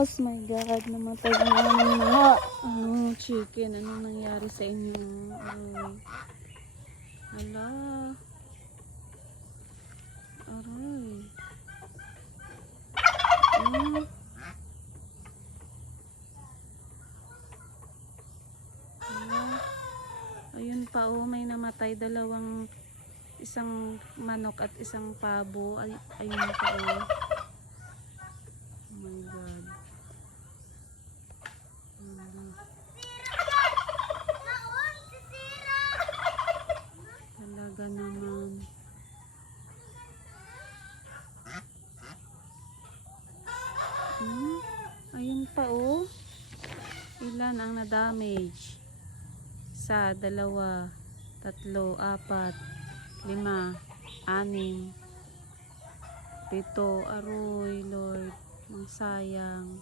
Oh my God, namatay ang aming mga chicken. Anong nangyari sa inyo? Aroy. Hala. Aroy. Hala. Ayun pa oh, may namatay isang manok at isang pabo. Ayun pa oh. Oh my God. Talaga naman. Ayun pa oh. Ilan ang na-damage? 1, 2, 3, 4, 5, 6, 7. Aroy, Lord. Ang sayang.